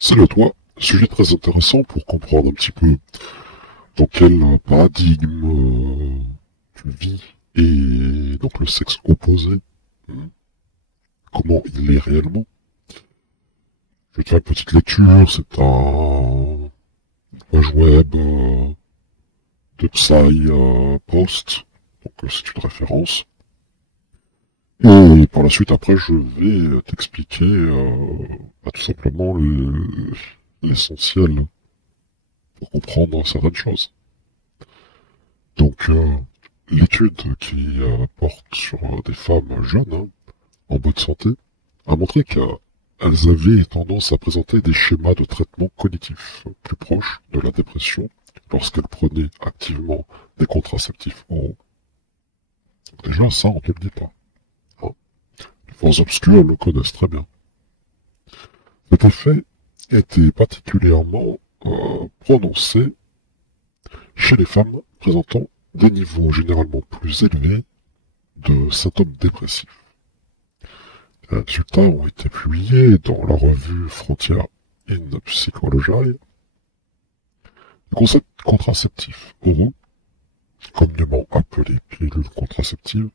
Salut à toi, sujet très intéressant pour comprendre un petit peu dans quel paradigme tu vis et donc le sexe opposé, hein, comment il est réellement. Je vais te faire une petite lecture, c'est une page web de Psy Post, donc c'est une référence. Et par la suite, après, je vais t'expliquer tout simplement l'essentiel pour comprendre certaines choses. Donc, l'étude qui porte sur des femmes jeunes, hein, en bonne santé, a montré qu'elles avaient tendance à présenter des schémas de traitement cognitif plus proches de la dépression lorsqu'elles prenaient activement des contraceptifs oraux. Donc déjà, ça, on ne te le dit pas. Hein. Les forces obscures le connaissent très bien. Cet effet était particulièrement prononcé chez les femmes présentant des niveaux généralement plus élevés de symptômes dépressifs. Les résultats ont été publiés dans la revue Frontier in Psychology. Les concepts contraceptifs oraux, communément appelés pilules contraceptives,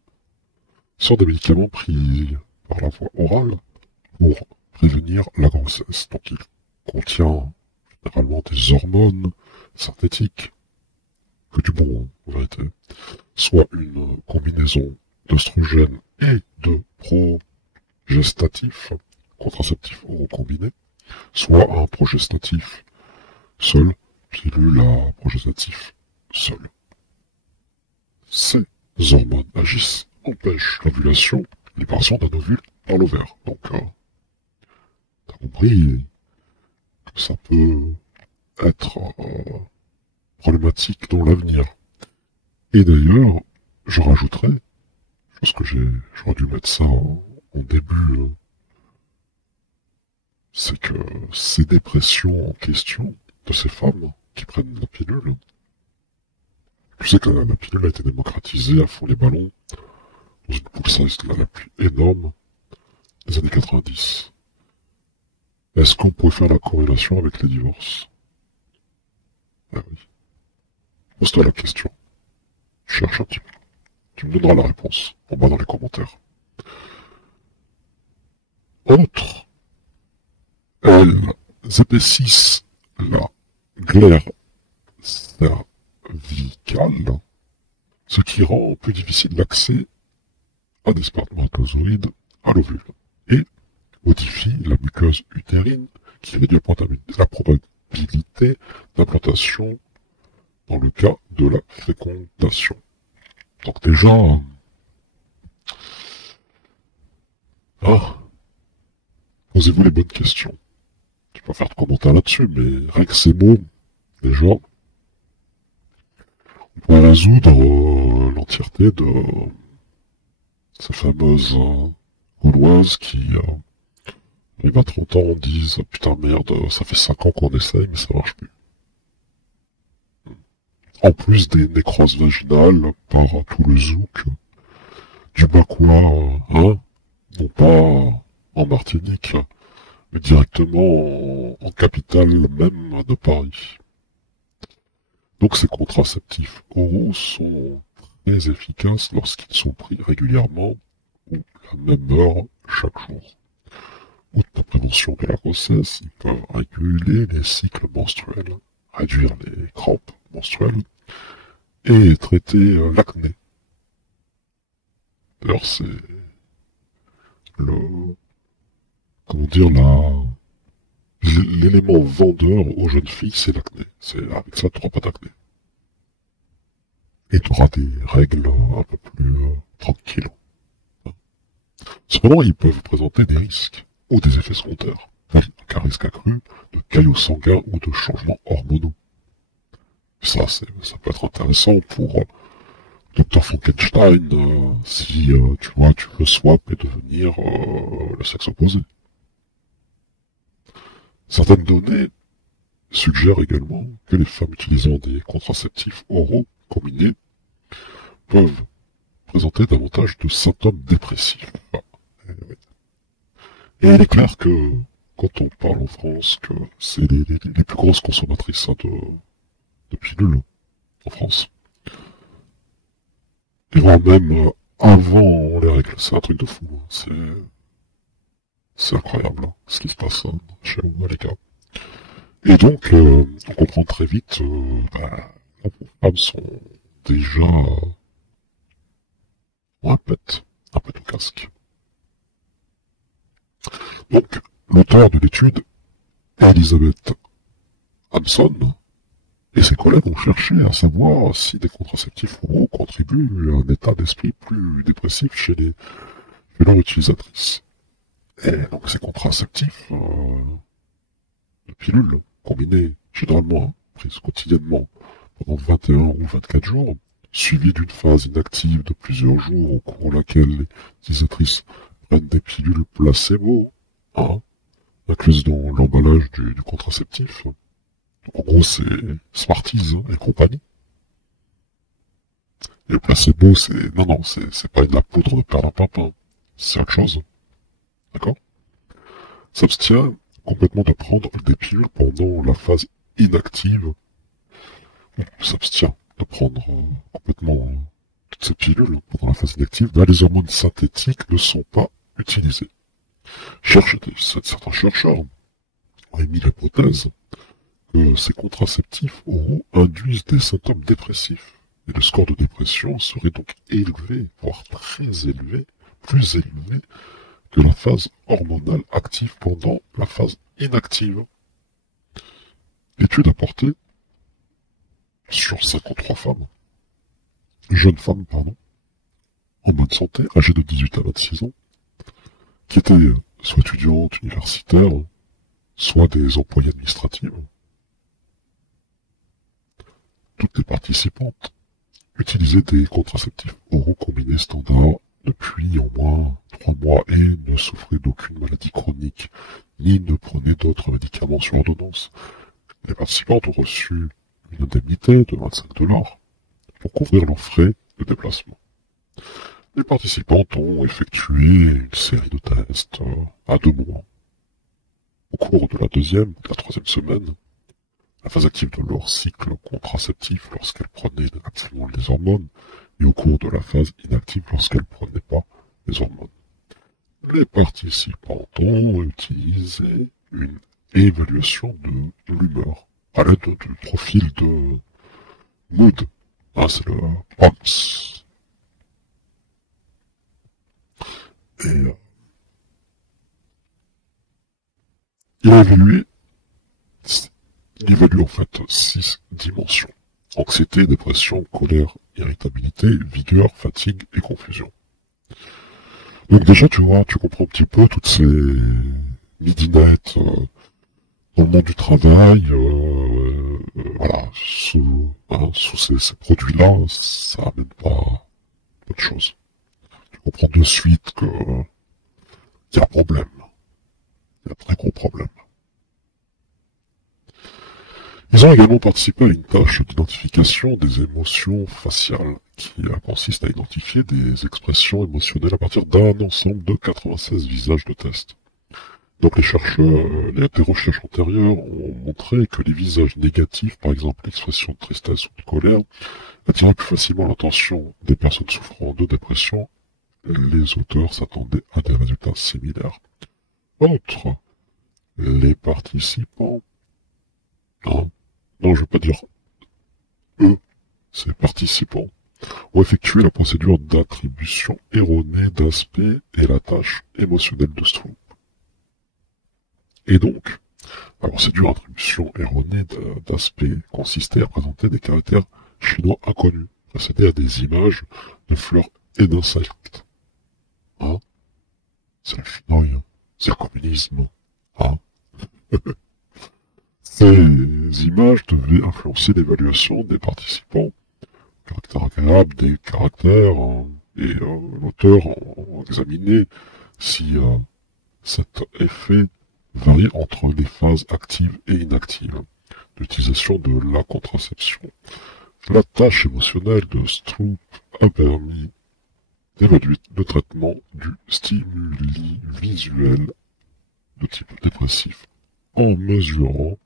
sont des médicaments pris par la voie orale pour prévenir la grossesse. Donc il contient généralement des hormones synthétiques, que du bon en vérité, soit une combinaison d'œstrogènes et de progestatifs, contraceptifs oraux combinés, soit un progestatif seul, pilule à progestatif seul. Ces hormones agissent, empêchent l'ovulation, libération d'un ovule par l'ovaire. Donc, t'as compris que ça peut être problématique dans l'avenir. Et d'ailleurs, je rajouterais, parce que j'aurais dû mettre ça en début, c'est que ces dépressions en question de ces femmes qui prennent la pilule, tu sais que la pilule a été démocratisée à fond les ballons dans une pulsation la plus énorme des années 90. Est-ce qu'on pourrait faire la corrélation avec les divorces? Ah oui. Pose-toi la question. Cherche un petit peu. Tu me donneras la réponse en bas dans les commentaires. Autre, elles épaississent la glaire cervicale, ce qui rend plus difficile l'accès à des spermatozoïdes à l'ovule, et modifie la muqueuse utérine, qui réduit la probabilité d'implantation dans le cas de la fécondation. Donc déjà, posez-vous les bonnes questions. Je vais pas faire de commentaires là-dessus, mais rien que ces mots, déjà, on pourrait résoudre l'entièreté de ces fameuses Gauloises qui, arrivent à 30 ans, disent « Putain merde, ça fait 5 ans qu'on essaye, mais ça marche plus ». En plus des nécroses vaginales par tout le zouk du Bacois, non pas en Martinique, mais directement en capitale même de Paris. Donc ces contraceptifs oraux sont très efficaces lorsqu'ils sont pris régulièrement ou la même heure chaque jour. Outre la prévention de la grossesse, ils peuvent réguler les cycles menstruels, réduire les crampes menstruelles et traiter l'acné. D'ailleurs, c'est le, comment dire, l'élément vendeur aux jeunes filles, c'est l'acné. C'est, avec ça, tu n'auras pas d'acné. Et tu auras des règles un peu plus tranquilles. Cependant, ils peuvent présenter des risques ou des effets secondaires, un risque accru de caillots sanguins ou de changements hormonaux. Ça peut être intéressant pour Dr Frankenstein si tu vois, tu veux swap et devenir le sexe opposé. Certaines données suggèrent également que les femmes utilisant des contraceptifs oraux combinés peuvent présenter davantage de symptômes dépressifs. Et il est clair que quand on parle en France que c'est les plus grosses consommatrices de pilules en France. Et voire même avant les règles. C'est un truc de fou. C'est incroyable ce qui se passe chez vous, les gars. Et donc, on comprend très vite, les femmes sont déjà un pet au casque. Donc, l'auteur de l'étude, Elizabeth Hampson, et ses collègues ont cherché à savoir si des contraceptifs oraux contribuent à un état d'esprit plus dépressif chez leurs utilisatrices. Et donc ces contraceptifs, de pilules, combinées généralement, prises quotidiennement pendant 21 ou 24 jours, suivies d'une phase inactive de plusieurs jours au cours de laquelle les utilisatrices prennent des pilules placebo, incluses dans l'emballage du contraceptif. Donc, en gros, c'est Smarties et compagnie. Et le placebo, c'est pas de la poudre de perlimpinpin. C'est autre chose. D'accord? S'abstient complètement de prendre des pilules pendant la phase inactive. S'abstient de prendre complètement toutes ces pilules pendant la phase inactive. Ben, les hormones synthétiques ne sont pas utilisées. Certains chercheurs ont émis l'hypothèse que ces contraceptifs oraux induisent des symptômes dépressifs. Et le score de dépression serait donc élevé, voire très élevé, plus élevé que la phase hormonale active pendant la phase inactive. L'étude a porté sur 53 femmes, jeunes femmes, en bonne santé, âgées de 18 à 26 ans, qui étaient soit étudiantes, universitaires, soit des employés administratifs. Toutes les participantes utilisaient des contraceptifs oraux combinés standards depuis au moins 3 mois et ne souffraient d'aucune maladie chronique, ni ne prenaient d'autres médicaments sur ordonnance. Les participantes ont reçu une indemnité de 25 $ pour couvrir leurs frais de déplacement. Les participantes ont effectué une série de tests à 2 mois. Au cours de la 2e ou de la 3e semaine, la phase active de leur cycle contraceptif lorsqu'elles prenaient activement les hormones, et au cours de la phase inactive lorsqu'elles ne prenaient pas les hormones. Les participantes ont utilisé une évaluation de l'humeur à l'aide du profil de Mood. C'est le PAMS. Et il évalue en fait 6 dimensions. Anxiété, dépression, colère, irritabilité, vigueur, fatigue et confusion. Donc déjà, tu vois, tu comprends un petit peu toutes ces midinettes dans le monde du travail, voilà, sous ces produits-là, ça amène pas autre chose. Tu comprends de suite que y a un problème. Il y a un très gros problème. Ils ont également participé à une tâche d'identification des émotions faciales qui consiste à identifier des expressions émotionnelles à partir d'un ensemble de 96 visages de test. Donc les recherches antérieures ont montré que les visages négatifs, par exemple l'expression de tristesse ou de colère, attiraient plus facilement l'attention des personnes souffrant de dépression. Les auteurs s'attendaient à des résultats similaires. Outre les participants, non, je veux pas dire eux, ces participants, ont effectué la procédure d'attribution erronée d'aspect et la tâche émotionnelle de Stroop. Et donc, la procédure d'attribution erronée d'aspect consistait à présenter des caractères chinois inconnus, précédés à des images de fleurs et d'insectes. C'est la Chinois, c'est le communisme. Ces images devaient influencer l'évaluation des participants, caractères agréables, des caractères, et l'auteur a examiné si cet effet varie entre les phases actives et inactives d'utilisation de la contraception. La tâche émotionnelle de Stroop a permis d'évaluer le traitement du stimuli visuel de type dépressif en mesurant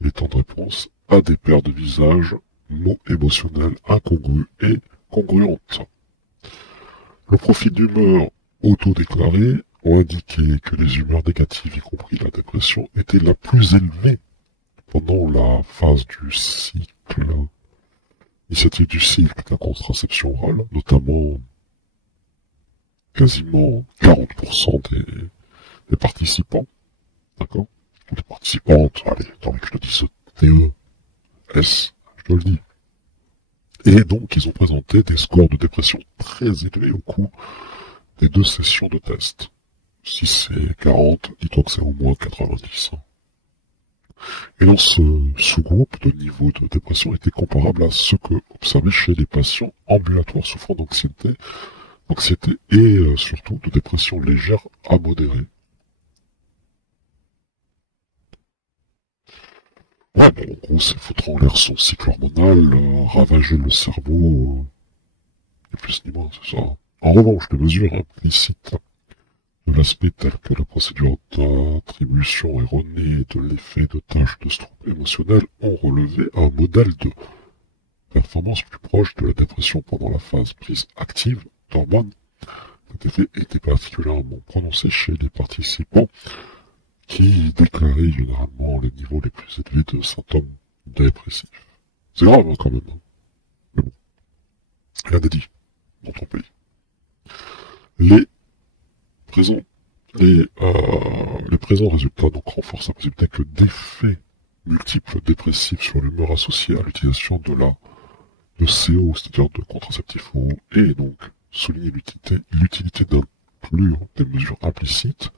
les temps de réponse à des paires de visages, mots émotionnels incongrus et congruentes. Le profil d'humeur autodéclaré ont indiqué que les humeurs négatives, y compris la dépression, étaient la plus élevée pendant la phase du cycle, initiative du cycle de la contraception orale, notamment quasiment 40% des participants, d'accord? Des participantes, allez, dans que je te dise TE, S, je te le dis. Et donc, ils ont présenté des scores de dépression très élevés au cours des 2 sessions de test. Si c'est 40, dis-toi que c'est au moins 90. Et dans ce sous-groupe, le niveau de dépression était comparable à ce que observait chez les patients ambulatoires souffrant d'anxiété et surtout de dépression légère à modérée. Ouais, bon, en gros, c'est foutre en l'air son cycle hormonal, ravager le cerveau, ni plus ni moins, c'est ça. En revanche, les mesures implicites de l'aspect tel que la procédure d'attribution erronée de l'effet de tâches de troubles émotionnels ont relevé un modèle de performance plus proche de la dépression pendant la phase prise active d'hormones. Cet effet était particulièrement prononcé chez les participants qui déclaraient généralement les niveaux les plus élevés de symptômes dépressifs. C'est grave hein, quand même. Hein. Mais bon, rien n'est dit dans ton pays. Les présents résultats donc renforcent la possibilité que d'effets multiples dépressifs sur l'humeur associés à l'utilisation de CO, c'est-à-dire de contraceptifs oraux, et donc souligner l'utilité d'inclure des mesures implicites,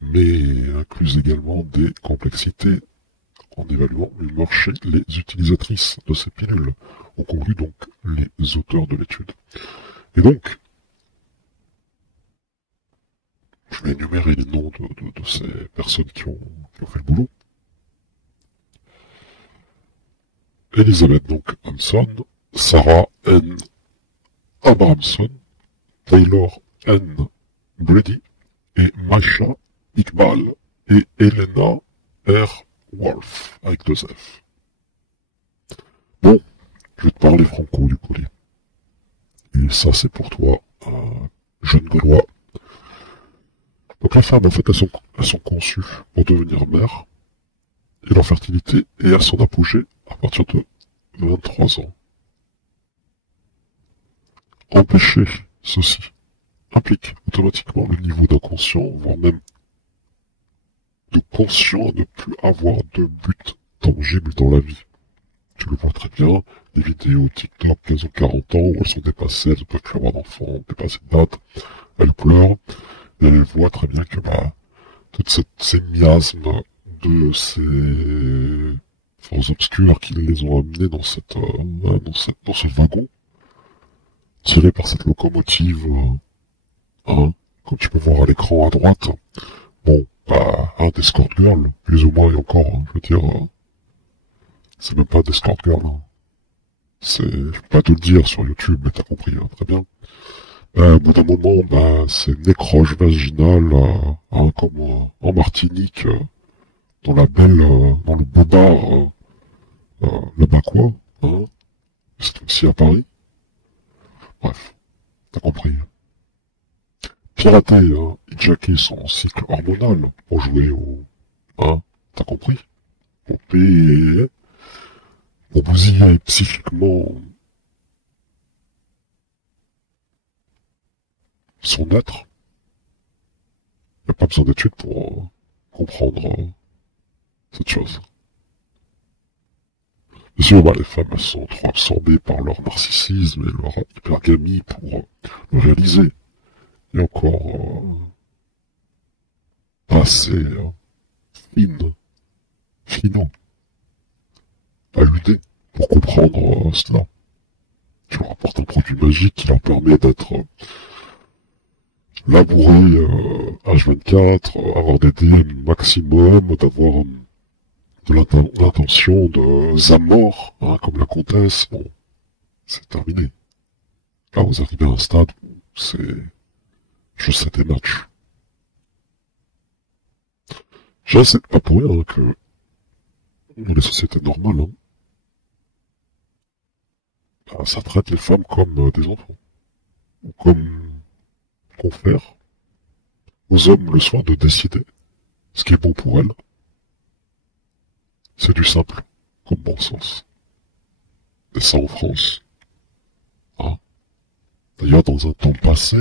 mais incluse également des complexités en évaluant l'humeur chez les utilisatrices de ces pilules, ont conclu donc les auteurs de l'étude. Et donc, je vais énumérer les noms de ces personnes qui ont fait le boulot. Elizabeth donc Hanson, Sarah N. Abramson, Taylor N. Brady et Masha Iqbal et Elena R. Wolf avec 2 F. Bon, je vais te parler franco du collier. Et ça c'est pour toi, jeune Gaulois. Donc la femme en fait elles sont conçues pour devenir mère, et leur fertilité est à son apogée à partir de 23 ans. Empêcher ceci implique automatiquement le niveau d'inconscient, voire même de conscient à ne plus avoir de but tangible dans la vie. Tu le vois très bien, les vidéos TikTok, elles ont 40 ans, où elles sont dépassées, elles ne peuvent plus avoir d'enfants, dépassées de date, elles pleurent, et elles voient très bien que toutes ces miasmes de ces forces obscures qui les ont amenées dans ce wagon, tiré par cette locomotive, comme tu peux voir à l'écran à droite. Bon, d'escort girl, plus ou moins, et encore, je veux dire, c'est même pas d'escort girl. Je peux pas te le dire sur YouTube, mais t'as compris, très bien. Au bout d'un moment, c'est nécroche vaginale, comme en Martinique, dans le beau bar, là-bas quoi, c'est aussi à Paris. Bref, t'as compris. Pirater, hijacker son cycle hormonal pour jouer t'as compris? Pour payer, pour bousiller psychiquement son être. Y a pas besoin d'études pour comprendre cette chose. Bien sûr, les femmes, elles sont trop absorbées par leur narcissisme et leur hypergamie pour le réaliser. Et encore pas assez finaux à lutter pour comprendre cela. Tu leur apportes un produit magique qui leur permet d'être labourés H24, avoir des DM maximum, d'avoir de l'intention de Zamor, comme la comtesse. Bon, c'est terminé. Là, vous arrivez à un stade où c'est... je sais des matchs. Déjà, c'est pas pour rien que dans les sociétés normales, bah, ça traite les femmes comme des enfants, ou comme confère aux hommes le soin de décider ce qui est bon pour elles. C'est du simple, comme bon sens. Et ça en France. Hein. D'ailleurs, dans un temps passé,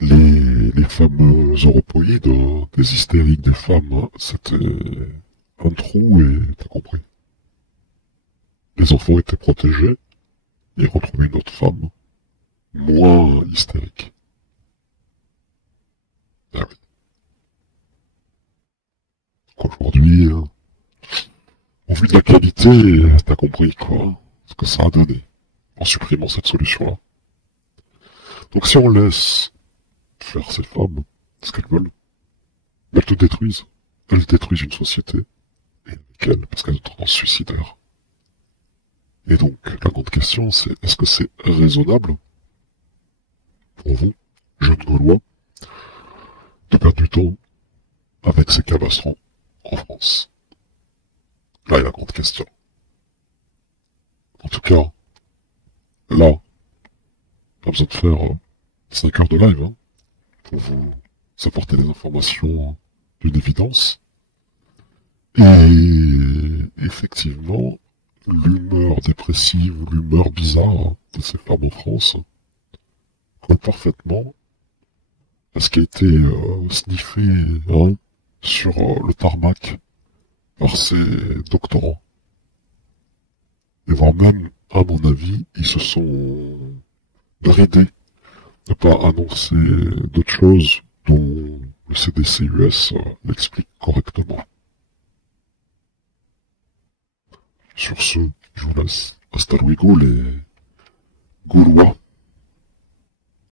les fameux europoïdes, des hystériques des femmes, c'était un trou et t'as compris. Les enfants étaient protégés, ils retrouvaient une autre femme, moins hystérique. Ah oui. Aujourd'hui, au vu de la qualité, t'as compris quoi, ce que ça a donné, en supprimant cette solution-là. Donc si on laisse faire ces femmes ce qu'elles veulent, elles te détruisent. Elles détruisent une société, et avec elles, parce qu'elles ont tendance suicidaire. Et donc, la grande question, c'est est-ce que c'est raisonnable pour vous, jeunes Gaulois, de perdre du temps avec ces cabastrons en France? Là est la grande question. En tout cas, là, pas besoin de faire 5 heures de live pour vous apporter des informations d'une évidence. Et effectivement, l'humeur dépressive, l'humeur bizarre de ces femmes en France colle parfaitement à ce qui a été sniffé sur le tarmac par ces doctorants. Et voire même, à mon avis, ils se sont bridés de pas annoncer d'autres choses dont le CDC US l'explique correctement. Sur ce, je vous laisse. Hasta luego les Gaulois.